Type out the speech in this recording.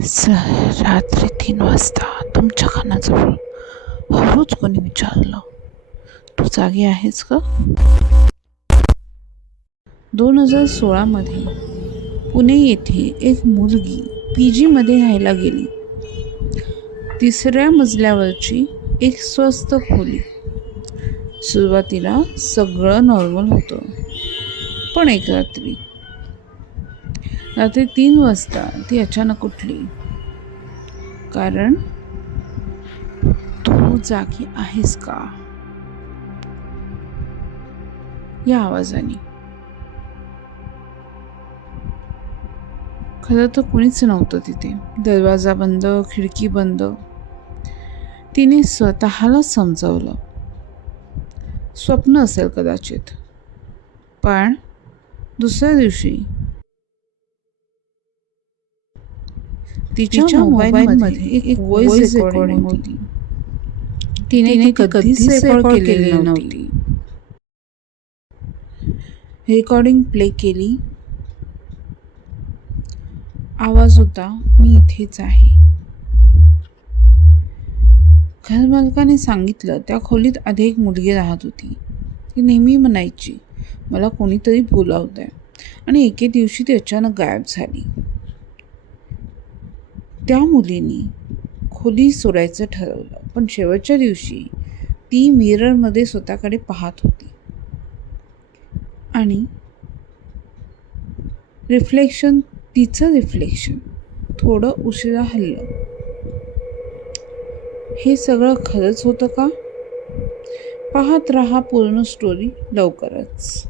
रात्री 3 वाजता तुमच्या कानाजवळ हळूच कोणी विचारलं, तू जागी आहेस का? 2016 पुणे येथे एक मुलगी PG मध्ये राहायला गेली. 3ऱ्या मजल्यावरची एक स्वस्त खोली. सुरुवातीला सगळं नॉर्मल होतं, पण एक रात्री 3 वाजता ती अचानक उठली. कारण तू जागी आहेस का या आवाजाने. खरं तर कोणीच नव्हतं तिथे. दरवाजा बंद, खिडकी बंद. तिने स्वतःला समजावलं स्वप्न असेल कदाचित. पण दुसऱ्या दिवशी तिच्या मोबाईलमध्ये एक व्हॉइस रेकॉर्डिंग होती. तिने ती कधीच रेकॉर्ड केलेली नव्हती. रेकॉर्डिंग प्ले केली. आवाज होता, मी इथेच आहे. घरमालकाने सांगितलं त्या खोलीत आधी एक मुलगी राहत होती. ती नेहमी म्हणायची, मला कोणीतरी बोलावतंय. आणि एके दिवशी ती अचानक गायब झाली. त्या मुलीने खोली सोडायचं ठरवलं, पण शेवटच्या दिवशी ती मिररमध्ये स्वतःकडे पाहत होती आणि तिचं रिफ्लेक्शन थोडं उशिरा हललं. हे सगळं खरंच होतं का? पाहत रहा पूर्ण स्टोरी लवकरच.